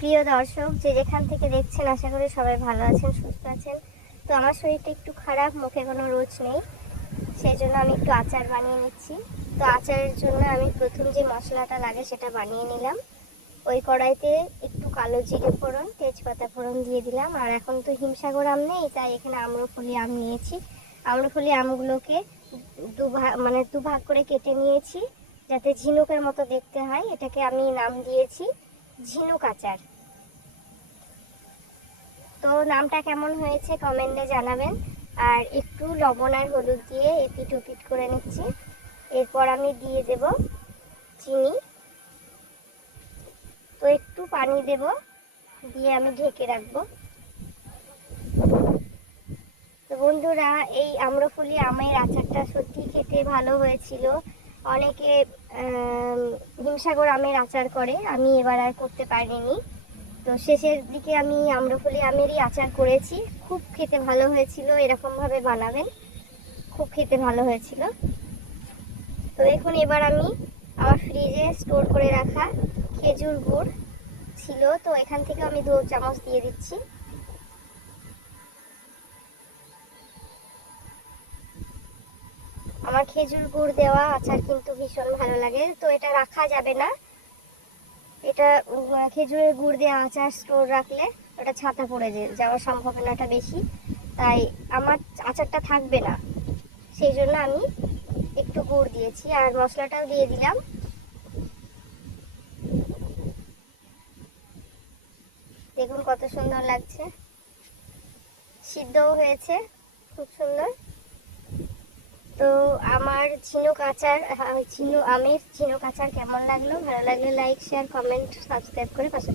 প্রিয় দর্শক, যে যেখান থেকে দেখছেন, আশা করি সবাই ভালো আছেন, সুস্থ আছেন। তো আমার শরীরটা একটু খারাপ, মুখে কোনো রোজ নেই। সেই জন্য আমি একটু আচার বানিয়ে নিচ্ছি। তো আচারের জন্য আমি প্রথম যে মশলাটা লাগে, সেটা বানিয়ে নিলাম। ওই কড়াইতে একটু কালো জিরে ফোড়ন, তেজপাতা ফোড়ন দিয়ে দিলাম। আর এখন তো হিমসাগর আম নেই, তাই এখানে আম্রফলি আম নিয়েছি। আম্রফলি আমগুলোকে দুভাগ মানে দুভাগ করে কেটে নিয়েছি, যাতে ঝিনুকের মতো দেখতে হয়। এটাকে আমি নাম দিয়েছি ঝিনুক আচার। তো নামটা কেমন হয়েছে কমেন্টে জানাবেন। আর একটু লবণ আর হলুদ দিয়ে এপিট ওপিট করে নিচ্ছি। এরপর আমি দিয়ে দেব চিনি। তো একটু পানি দেব, দিয়ে আমি ঢেকে রাখব। তো বন্ধুরা, এই আম্রফলি আমের আচারটা সত্যি খেতে ভালো হয়েছিল। অনেকে হিমসাগর আমের আচার করে। আমি এবার আর করতে পারিনি। তো শেষের দিকে আমি আম্রফলি আমেরই আচার করেছি। খুব খেতে ভালো হয়েছিল, এরকমভাবে বানাবেন। খুব খেতে ভালো হয়েছিল। তো এখন এবার আমি আমার ফ্রিজে স্টোর করে রাখা খেজুর গুড় ছিল। তো এখান থেকে আমি দু চামচ দিয়ে দিচ্ছি। আমার খেজুর গুড় দেওয়া, আচার কিন্তু ভীষণ ভালো লাগে। তো এটা রাখা যাবে না। এটা খেজুরের গুড় দেওয়া আচার স্টোর রাখলে ওটা ছাতা পড়ে যাওয়ার সম্ভাবনাটা বেশি। তাই আমার আচারটা থাকবে না। সেই জন্য আমি একটু গুড় দিয়েছি আর মশলাটাও দিয়ে দিলাম। দেখুন কত সুন্দর লাগছে। সিদ্ধও হয়েছে, খুব সুন্দর। তো আমার ঝিনুক আচার ঝিনু আমের ঝিনুক আচার কেমন লাগল ভালো লাগলে লাইক শেয়ার কমেন্ট সাবস্ক্রাইব করে পাশে।